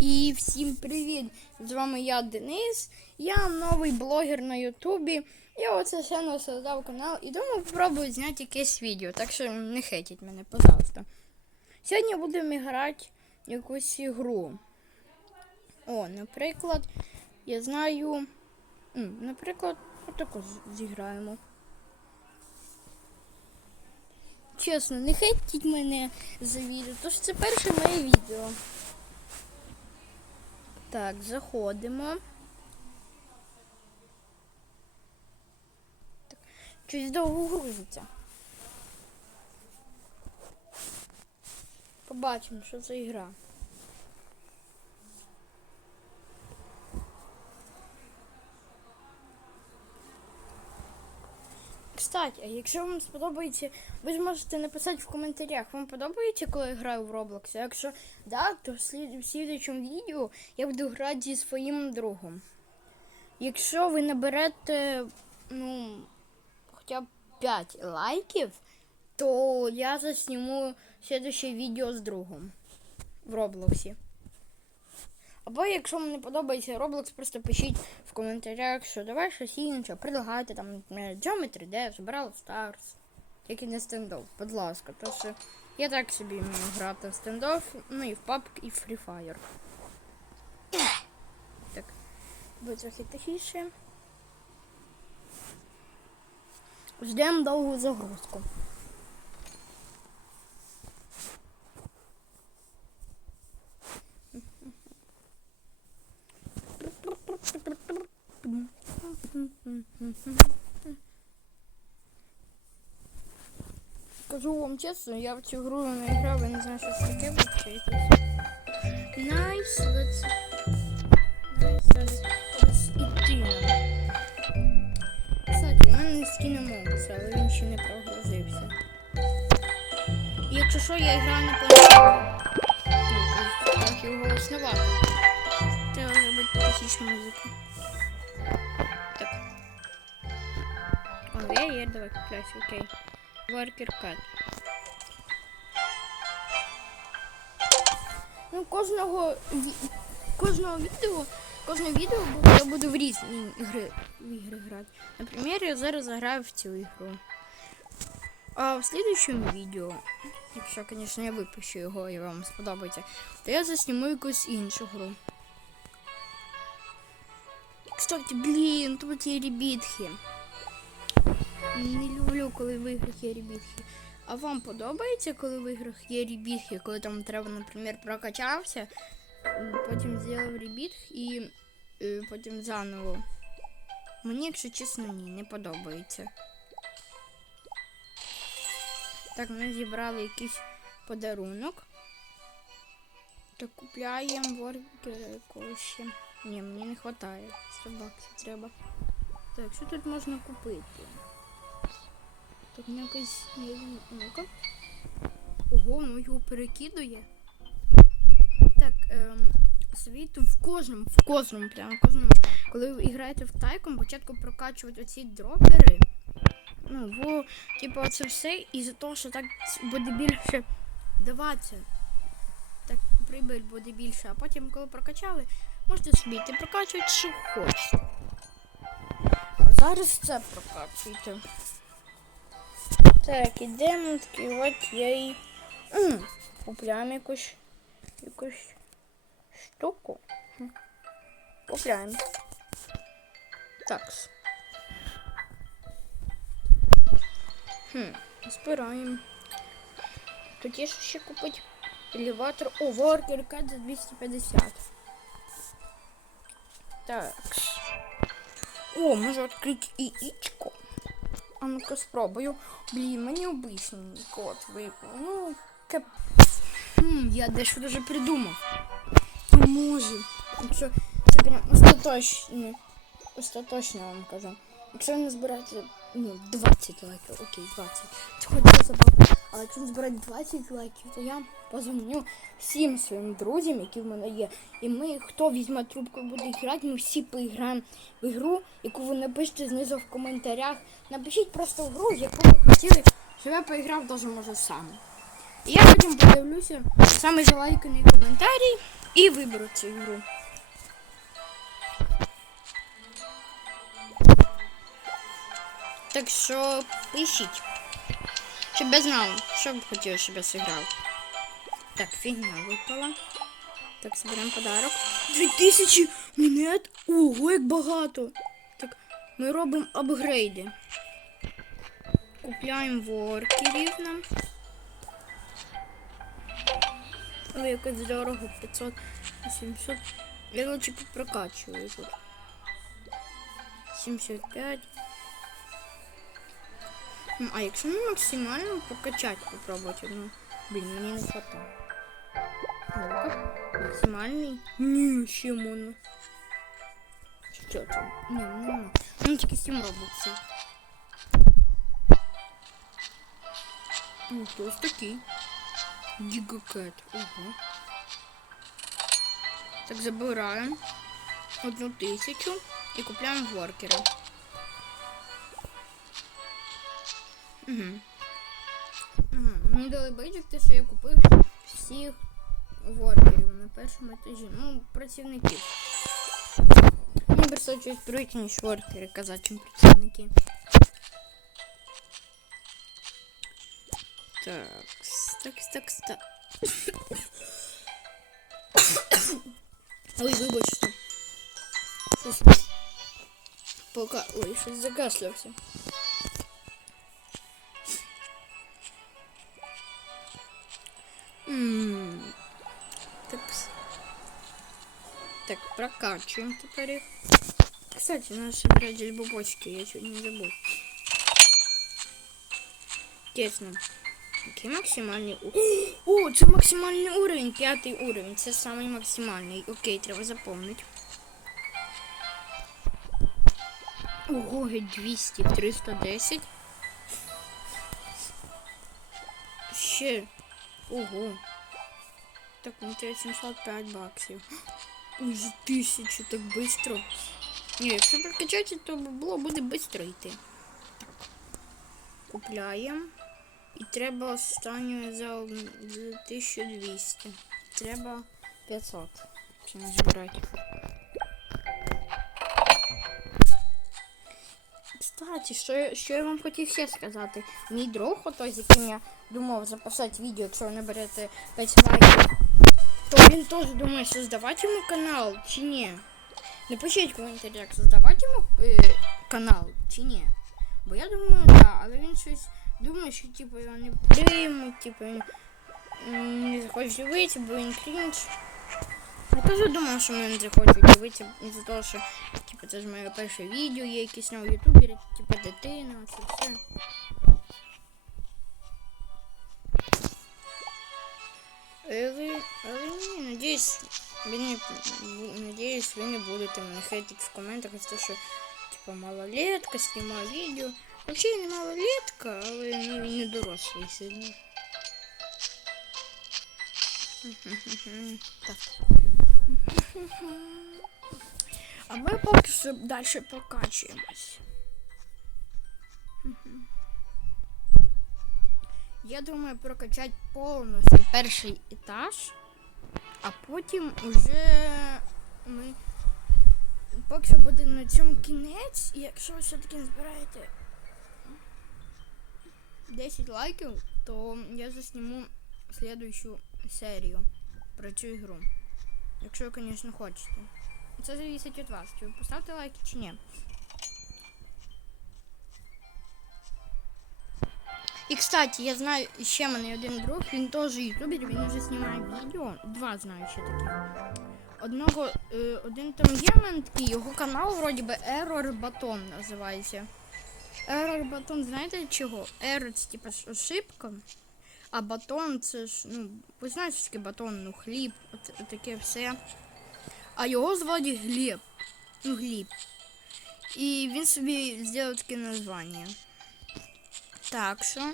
І всім привіт! З вами я Денис. Я новий блогер на Ютубі. Я оце ще не канал і думаю, попробую зняти якесь відео. Так що не хейтіть мене, пожалуйста. Сьогодні будемо грати якусь ігру. О, наприклад, я знаю. Наприклад, отаку зіграємо. Чесно, не хейтіть мене за відео, тож це перше моє відео. Так, заходимо. Так, щось довго грузиться. Побачимо, що це ігра. Кстати, а якщо вам сподобається, ви ж можете написати в коментарях, вам подобається, коли я граю в Roblox? А Якщо да, то в слід... в слідчому відео я буду грати зі своїм другом. Якщо ви наберете ну, хоча б 5 лайків, то я засніму слідче відео з другом в Роблоксі. Або якщо вам не подобається Roblox, просто пишіть в коментарях, що давай щось інше, предлагайте там Geometry Dash, Brawl Stars, тільки не стендов, будь ласка. Тому що я так собі вмію грати в стендов, ну і в PUBG, і в Free Fire. Так, буде трохи тихіше. Ждемо довгу загрузку. Скажу вам чесно, я в цю гру не грав, я не знаю, що це таке вообще якесь. Nice, let's... Nice, let's... let's іти. Кстати, у мене скін Амонгуса, але він ще не прогрузився. Якщо що, я граю на планшеті. Ну, трохи його голоснувати. Треба зробити тихіше музику. Є, давай купляйся, окей. Worker Cat. Ну, кожного кожного відео, кожне відео я буду в різні ігри, в ігри грати. Наприклад, я зараз заграю в цю ігру. А в слідчому відео, якщо, звісно, я випущу його і вам сподобається, то я засніму якусь іншу гру. Кстати, блін, тут є ребітки. Не люблю, коли в іграх є ребітки. А вам подобається, коли в іграх є ребітки, коли там треба, наприклад, прокачався, потім зробив ребіт і е, потім заново. Мені, якщо чесно, ні, не подобається. Так, ми зібрали якийсь подарунок. Так купляємо воркера якогось ще. Ні, мені не вистачає. 100 треба. Так, що тут можна купити? Тут якась є. Ого, ну його перекидує. Так, ем, світу в кожному, в кожному, прямо в кожному. Коли ви граєте в тайком, спочатку прокачувати оці дропери. Ну, во, типу, це все із-за того, що так буде більше даватися. Так, прибиль буде більше, а потім, коли прокачали, можете собі йти прокачувати, що хочете. А зараз це прокачуйте. Так, ідемо відкривати я і купляємо якусь якусь штуку. Купляємо. Так. Хм, збираємо. Тут є ще купити елеватор. О, воркер кат за 250. Так. О, можу відкрити яєчко. А ну-ка спробую. Блін, мені обичний кот випав. Ну, кеп... Хм, я дещо даже придумав. Може. Якщо це прям остаточно, остаточно вам кажу. Якщо не збирати, ну, 20 лайків, окей, 20. Це хоч забавно. Не збирати 20 лайків, то я позвоню всім своїм друзям, які в мене є. І ми, хто візьме трубку і буде грати, ми всі поіграємо в ігру, яку ви напишете знизу в коментарях. Напишіть просто в гру, яку ви хотіли, щоб я поіграв, теж можу сам. І я потім подивлюся саме залайканий коментарій І виберу цю ігру. Так що пишіть. Щоб я знав, що б хотів, щоб я зіграв. Так, фігня випала. Так, зберемо подарок. Дві тисячі монет? Ого, як багато. Так, ми робимо апгрейди. Купляємо воркерів нам. Ой, якось дорого, 500, 700. Я лучше прокачиваю тут. 75. А якщо не максимально прокачати попробувати, ну, блін, мені не хватає. Ну-ка, максимальний. Ні, ще можна. Що там? Ні, нема. Ну, тільки 7 робиться. Ну, хтось такий. Гігакет. Ого. Так, забираємо одну тисячу і купляємо воркера. Угу. Ага. Мені дали бейджик, те, що я купив всіх воркерів на першому етажі. Ну, працівників. Мені щось пройти, ніж воркери казати, чим працівники. Так, так, так, так. Ой, вибачте. Щось. Пока. Ой, щось закашлявся. М, Так. прокачиваем теперь их. Кстати, надо собирать здесь бубочки, я чуть не забыл. Тесно. Який максимальний уровень? О, це максимальний уровень, п'ятий уровень. Це самий максимальний. Окей, треба запомнити. Ого, 200, 310. Ще. Ого. Так, мені треба 705 баксів. За тисячу, так быстро. Ні, якщо прокачати, то бабло буде быстро йти. Так. Купляємо. І треба останню за, за 1200. Треба 500. Чи не. Кстати, що, я- що я вам хотів ще сказати. Мій друг, ото, з яким я думав записати відео, якщо ви наберете 5 лайків, то він теж думає, создавати йому канал чи ні. Напишіть в коментарях, создавати йому е, канал чи ні. Бо я думаю, так, да, але він щось думає, що типу його не приймуть, типу він не захоче дивитися, бо він крінж. Я теж думав, що мене не захочуть дивитися із-за того, що типу, це ж моє перше відео, є якісь на ютубері, типу дитина, це все. Але, але ні, надіюсь, ви не, надіюсь, ви не будете мене хейтити в коментах за те, що типу малолетка, знімаю відео. Взагалі я не малолетка, але не, не дорослий сильно. Так. А ми поки що далі прокачуємось. Я думаю прокачати повністю перший етаж, а потім уже ми поки що буде на цьому кінець, і якщо ви все-таки збираєте 10 лайків, то я засніму слідуючу серію про цю ігру. Якщо ви, звісно, хочете. Це залежить від вас, чи ви поставите лайки чи ні. І, кстати, я знаю ще мене один друг, він теж ютубер, він вже знімає відео. Два знаю ще таких. Одного, е, один там є такий, його канал вроді би Error Baton називається. Error Baton, знаєте чого? Error це типа ошибка, а батон це ж, ну, ви знаєте, що батон, ну хліб, от, от таке все. А його звати Глеб. Ну, Гліб. І він собі зробив таке названня. Так що.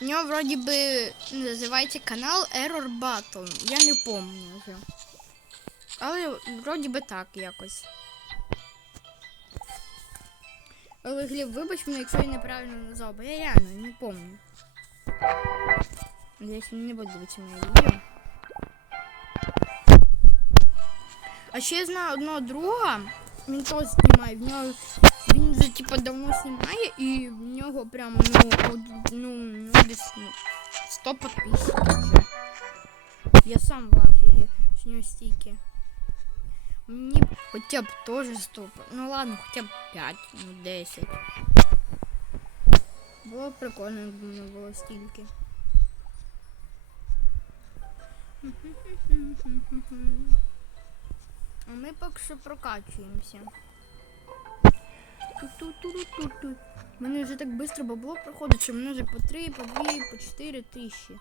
У нього вроді би називається канал Error Button. Я не пам'ятаю вже. Але вроді би так якось. Але Глеб, вибач мене, якщо я неправильно назвав, бо я реально не пам'ятаю. Надеюсь, він не буде дивитися моє відео. А ще я знаю одного друга, він теж знімає, в нього він вже типа давно знімає і в нього прям ну, од- ну, ну десь ну, 100 підписчиків вже. Я сам в афігі, що у нього стільки. Мені б хоча б теж 100, ну ладно, хоча б 5, ну 10. Було б прикольно, якби мене було стільки. А ми поки що прокачуємося. Ту-ту-ту-ту-ту. Мене вже так швидко бабло проходить, що мене вже по 3, по 2, по 4 тисячі.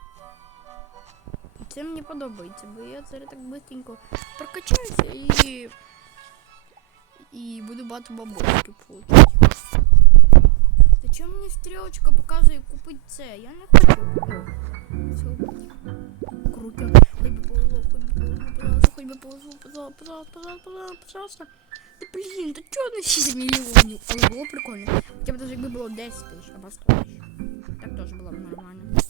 І це мені подобається, бо я зараз так швидко прокачаюся і. І буду багато бабочки получати. Та чому мені стрілочка показує купити це? Я не хочу. О, все. Круто. Хоть бы повезло, хоть бы повезло, пожалуйста, хоть бы повезло, пожалуйста, пожалуйста, пожалуйста, пожалуйста, пожалуйста. Да блин, да чё на 6 миллионов? Але було прикольно. Хотя бы даже якби було 10 тисяч або 100 тисяч. Так тоже было бы нормально.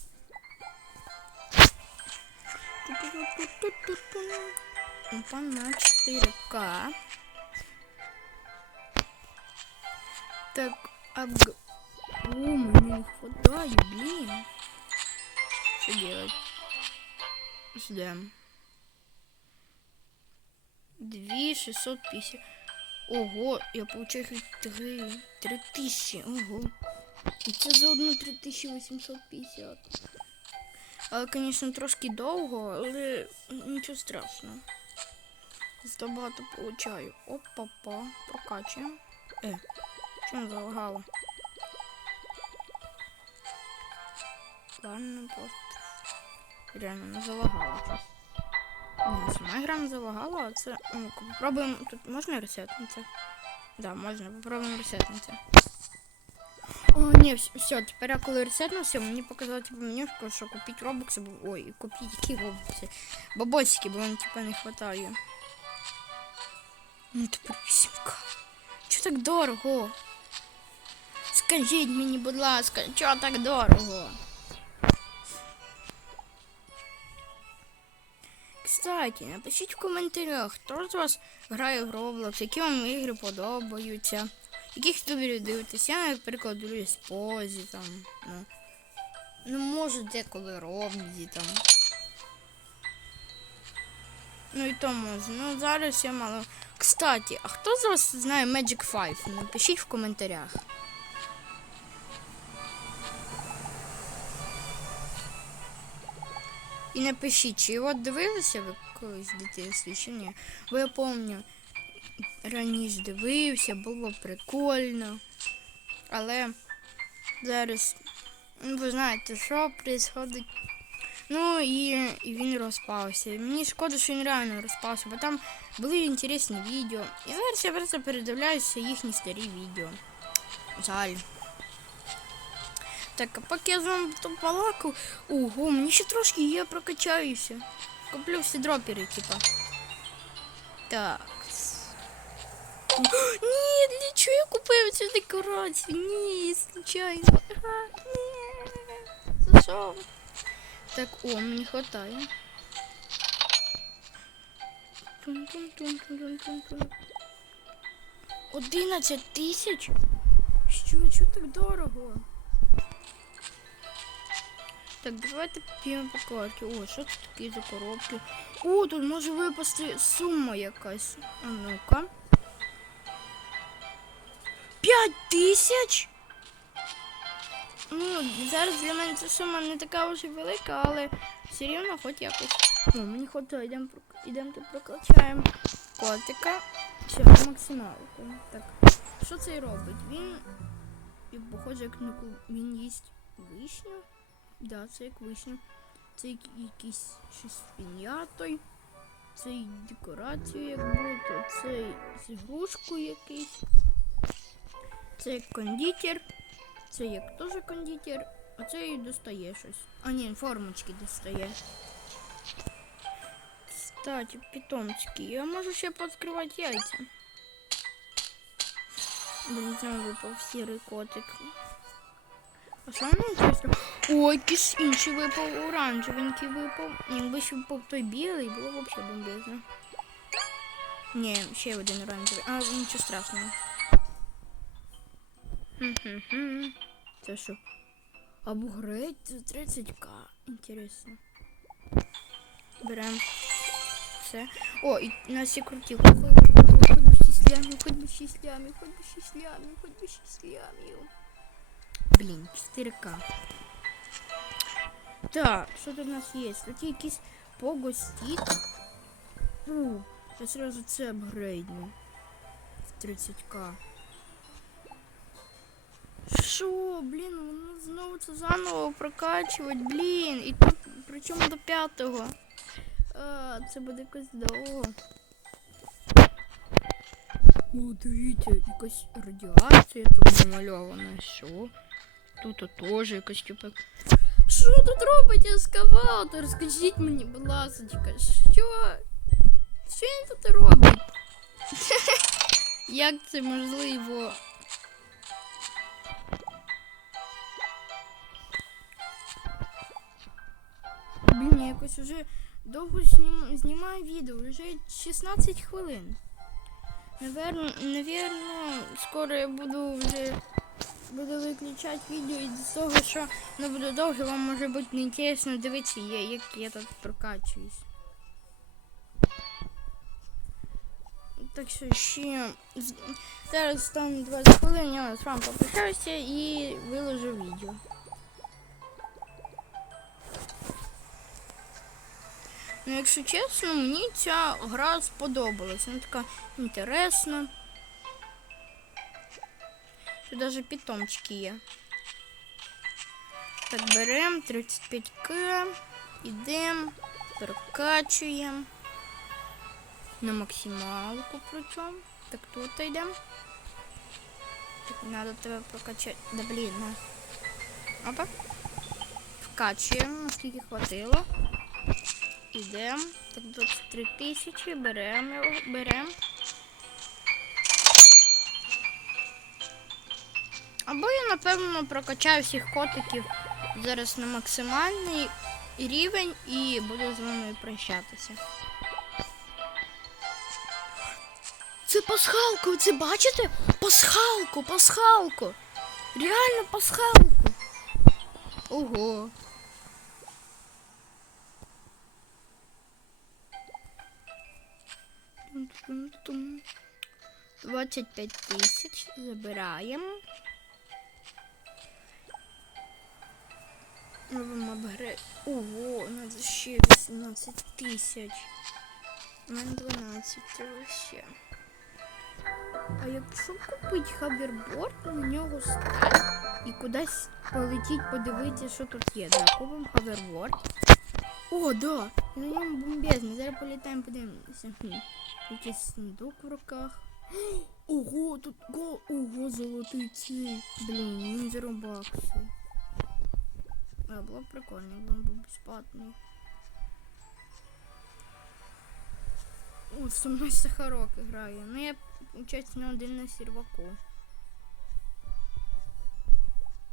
Опа, на 4К. Так, а... О, мне не хватает, блин. Что делать? Ждем. 2650. Ого, я получаю їх 3, 3000. Ого. Це за одну 3850. Але, звісно, трошки довго, але нічого страшного. Зато багато получаю. Опа-па. Прокачуємо. Е, чому залагало? Ладно, просто. Реально не залагало щось. Ні, сама гра не залагала, а це. Ну-ка, попробуємо. Тут можна ресетнути? Да, можна, попробуємо ресетнути. О, ні, все, тепер я коли ресетнувся, мені показало типу менюшку, що купити робокси, бо- ой, купити які робокси. Бабосики, бо мені типу не хватає. Ну тепер 8к. Чого так дорого? Скажіть мені, будь ласка, чого так дорого? Кстати, напишіть в коментарях, хто з вас грає в Roblox, які вам ігри подобаються, яких ютуберів дивитесь. Я, наприклад, дивлюсь позі там. Ну, ну може деколи Робзі там. Ну і то може. Ну зараз я мало. Кстати, а хто з вас знає Magic 5? Напишіть в коментарях. І напишіть, чи його дивилися ви колись дитинстві, чи ні. Бо я пам'ятаю, раніше дивився, було прикольно. Але зараз, ну, ви знаєте, що відбувається. Ну і, і він розпався. Мені шкода, що він реально розпався, бо там були інтересні відео. І зараз я просто передивляюся їхні старі відео. Жаль. Так, а поки я з вами тут балакав, ого, мені ще трошки є, прокачаюся. Куплю всі дропери, типа. Так. Ні, для чого я купив цю декорацію? Ні, случайно. Ні. За що? Так, о, мені хватає. 11 тисяч? Що, що так дорого? Так, давайте підемо по карті. О, що це такі за коробки? О, тут може випасти сума якась. А ну-ка. П'ять тисяч? Ну, зараз для мене ця сума не така вже велика, але все рівно хоч якось. Ну, мені хватає, йдемо йдемо тут прокачаємо котика. Все, максималку. Так. Що цей робить? Він. І похоже, як на клуб. Він їсть вишню. Да, це як вишня. Це як- якийсь щось з пін'ятою. Це й декорацію як будто. Це з ігрушкою якийсь. Це як кондитер. Це як теж кондитер. А це і достає щось. А ні, формочки достає. Кстати, питомчики. Я можу ще пооткривати яйця. Блін, з нього випав сірий котик. О, якийсь інший випав, оранжевенький випав. Якби ще випав той білий, було б взагалі бомбезно. Ні, ще один оранжевий. А, нічого страшного. Це що? Апгрейд за 30к. Інтересно. Берем все. О, і у нас є круті. Хоч би щаслями, хоч би щаслями, хоч би щаслями, хоч би щаслями. Блін, 4к. Так, що тут у нас є? Тут є якийсь погостіт. Ну, я сразу це апгрейдну. В 30к. Що, блін, воно знову це заново прокачувати, блін. І тут причому до п'ятого. Це буде якось довго. О, дивіться, якась радіація тут намальована. Що? Тут теж якась типу. Що тут робить ескаватор? Скажіть мені, будь ласка, що? Що він тут робить? Як це можливо? Блін, я якось уже довго знім... знімаю відео, вже 16 хвилин. Наверно, наверно, скоро я буду вже буду виключати відео із того, що не буде довго, вам може бути неінтересно дивитися, як я тут прокачуюсь. Так що ще зараз там 20 хвилин, я з вами попрощаюся і виложу відео. Ну, якщо чесно, мені ця гра сподобалась. Вона така інтересна. Тут навіть питомчики є. Так, беремо 35к, ідемо, прокачуємо. На максималку причому. Так тут йдемо. Так, треба тебе прокачати. Да блін, на. Опа. Вкачуємо, наскільки хватило. Ідемо. Так, 23 тисячі, беремо його, беремо. Або я, напевно, прокачаю всіх котиків зараз на максимальний рівень і буду з вами прощатися. Це пасхалка, ви це бачите? Пасхалку, пасхалку. Реально пасхалку. Ого. Тум-тум-тум. 25 тисяч забираємо. Робимо апгрейд. Ого, надо ще 18 тисяч. У мене 12, це. А якщо купити хаверборд, на нього стати і кудись полетіть, подивитися, що тут є. Да, купимо хаверборд. О, да! На ньому бомбезно. Зараз політаємо, подивимося. Якийсь сундук в руках. Ого, тут го, ого, золотий цей. Блін, він за. А, було б прикольно, якби він був безплатний. О, со мною Сахарок грає. Ну я участь на один на серваку.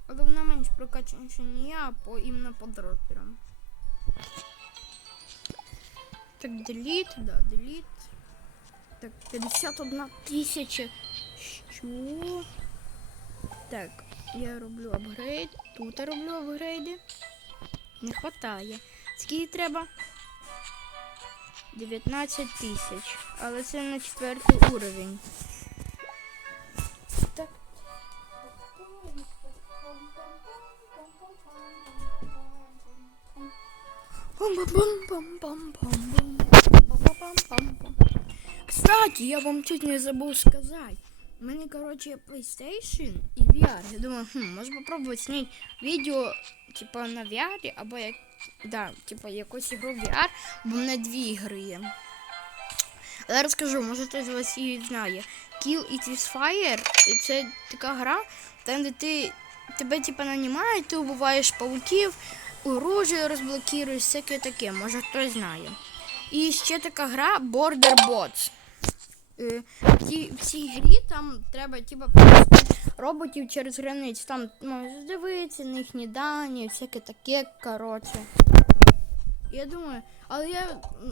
Але вона менш прокачаніша, ніж я, по іменно по дроперам. Так, деліт, да, деліт. Так, 51 тисяча. Що? Так, Я роблю апгрейд. Тут я роблю апгрейди. Не хватає. Скільки треба? 19 тисяч. Але це на четвертий уровень. Так. Кстати, я вам чуть не забыл сказать. мене, короче, PlayStation и VR. Я думаю, хм, може попробувати снять відео, типа на VR, або як. Да, типа якусь ігру VR, бо в мене дві ігри є. Але розкажу, може хтось з вас її знає. Kill It With Fire це така гра, там де ти тебе типа нанімають, ти убиваєш пауків, оружие розблокуєш, всяке таке, може хтось знає. І ще така гра Border Bots. Е, В цій, грі там треба типа роботів через границю. Там можеш дивитися на їхні дані, всяке таке, коротше. Я думаю, але я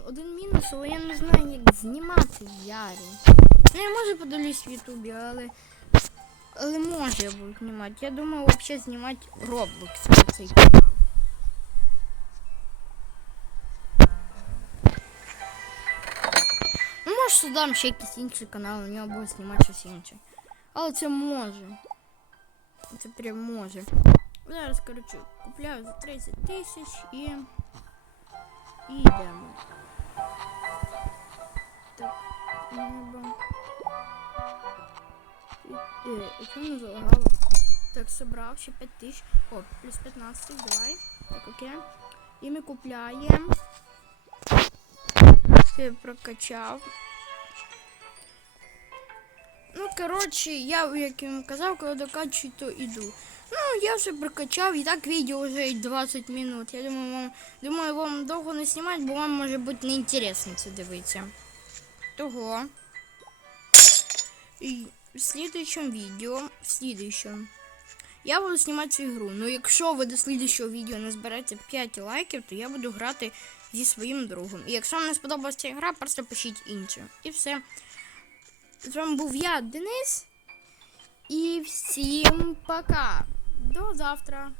один мінус, але я не знаю, як знімати Ярі. Ну, я може подивлюсь в Ютубі, але. Але може я буду знімати. Я думаю, взагалі знімати Roblox на цей канал. Ну, може, судам ще якийсь інший канал, у нього буде знімати щось інше. Але це може. Це прям може. Зараз, коротше, купляю за 30 тисяч і. І йдемо. Так, небо. І- Е, екран залагало. Так, собрав ще 5 тисяч. О, плюс 15, давай. Так, окей. І ми купляємо. Це прокачав. Ну, коротше, я, як я вам казав, коли докачую, то іду. Ну, я вже прокачав, і так відео вже 20 минут. Я думаю, вам, думаю, вам довго не знімати, бо вам може бути неінтересно це дивитися. Того. І в слідуючому відео, в слідуючому, я буду знімати цю гру. Ну, якщо ви до слідуючого відео не зберете 5 лайків, то я буду грати зі своїм другом. І якщо вам не сподобалася ця гра, просто пишіть іншу. І все. З вами був я, Денис. І всім пока. До завтра.